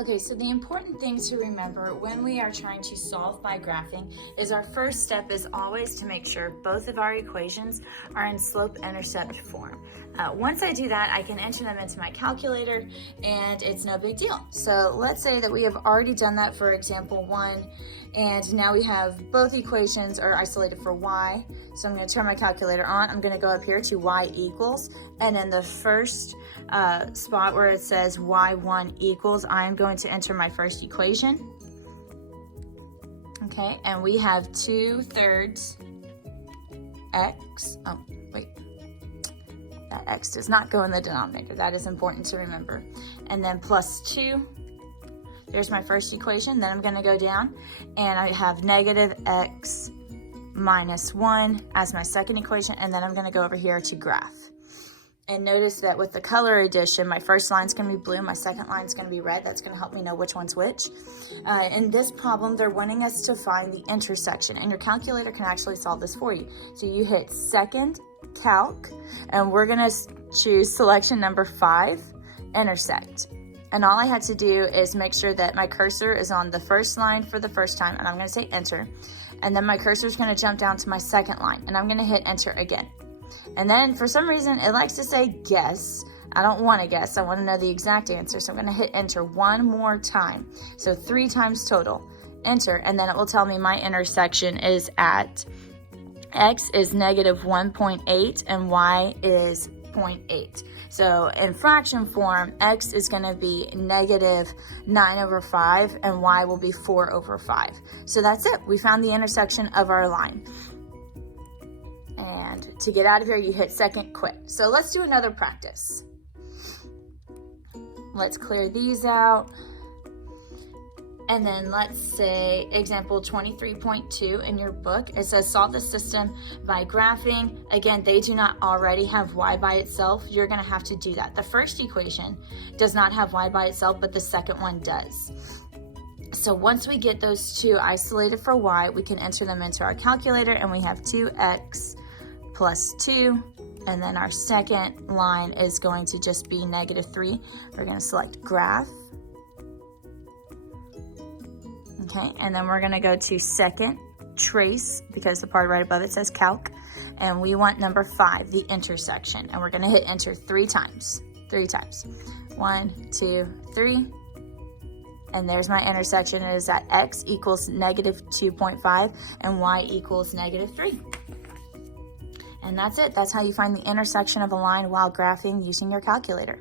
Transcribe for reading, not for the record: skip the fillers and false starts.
Okay, so the important thing to remember when we are trying to solve by graphing is our first step is always to make sure both of our equations are in slope-intercept form. Once I do that, I can enter them into my calculator and it's no big deal. So let's say that we have already done that for example 1, and now we have both equations are isolated for y. So I'm going to turn my calculator on. I'm going to go up here to y equals, and in the first spot where it says y1 equals, I'm going to enter my first equation. Okay, and we have 2/3 x, oh wait, that x does not go in the denominator. That is important to remember. And then plus 2, there's my first equation. Then I'm going to go down and I have negative x minus 1 as my second equation, and then I'm going to go over here to graph. And notice that with the color addition, my first line is going to be blue, my second line is going to be red. That's going to help me know which one's which. In this problem, they're wanting us to find the intersection, and your calculator can actually solve this for you. So you hit second calc, and we're going to choose selection number 5, intersect. And all I had to do is make sure that my cursor is on the first line for the first time, and I'm going to say enter. And then my cursor is going to jump down to my second line, and I'm going to hit enter again. And then for some reason, it likes to say guess. I don't want to guess. I want to know the exact answer. So I'm going to hit enter one more time. So 3 times total. Enter, and then it will tell me my intersection is at x is negative 1.8 and y is 0.8. So in fraction form, x is going to be negative 9/5 and y will be 4/5. So that's it. We found the intersection of our line. And to get out of here, you hit second quit. So let's do another practice. Let's clear these out. And then let's say example 23.2 in your book. It says solve the system by graphing. Again, they do not already have y by itself. You're going to have to do that. The first equation does not have y by itself, but the second one does. So once we get those two isolated for y, we can enter them into our calculator, and we have 2x plus 2, and then our second line is going to just be negative 3. We're going to select graph. Okay, and then we're going to go to second trace, because the part right above it says calc, and we want number 5, the intersection, and we're going to hit enter 3 times. 1, 2, 3. And there's my intersection. It is at x equals negative 2.5 and y equals negative 3. And that's it. That's how you find the intersection of a line while graphing using your calculator.